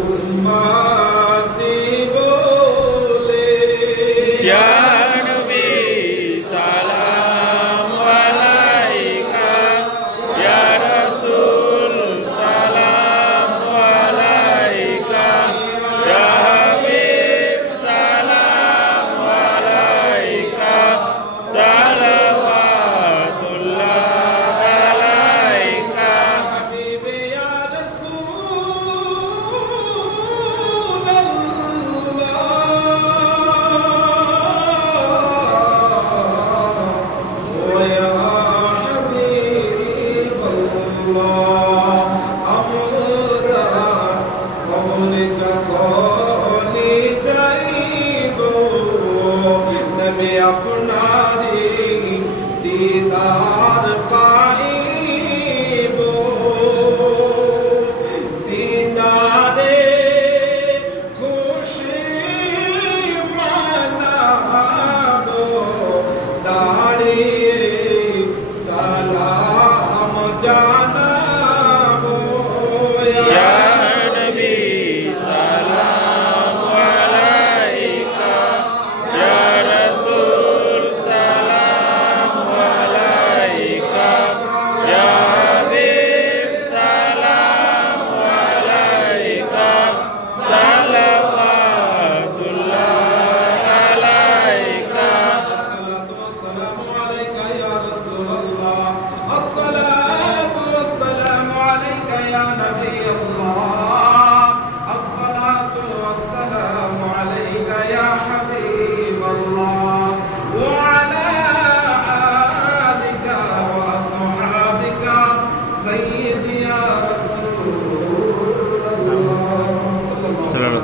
উম্মতি বলে ইয়া নবী সালাম আলাইকা ইয়া রাসূল সালাম আলাইকা ইয়া হাবিব সালাম আলাইকা সালাওয়াতুল্লাহ আলাইকা হাবিবে ইয়া রাসূলুল্লাহ ওয়া ইয়া হাবিবাল্লাহ আমরা কবরে যখনই যাইব নবী আপনারি দিদার পাইব দিদারে খুশি মানাবো দাঁড়িয়ে সালাম জানাবো ইয়া নবী সালাম আলাইকা ইয়া রাসূল সালাম আলাইকা ইয়া হাবিব সালাম আলাইকা সালাওয়াতুল্লাহ আলাইকা الصلاة والسلام عليك يا رسول الله الصلاة والسلام عليك يا نبي الله الصلاة والسلام عليك يا حبيب الله وعلى آلك وأصحابك سيدي يا رسول الله صلى الله عليه وسلم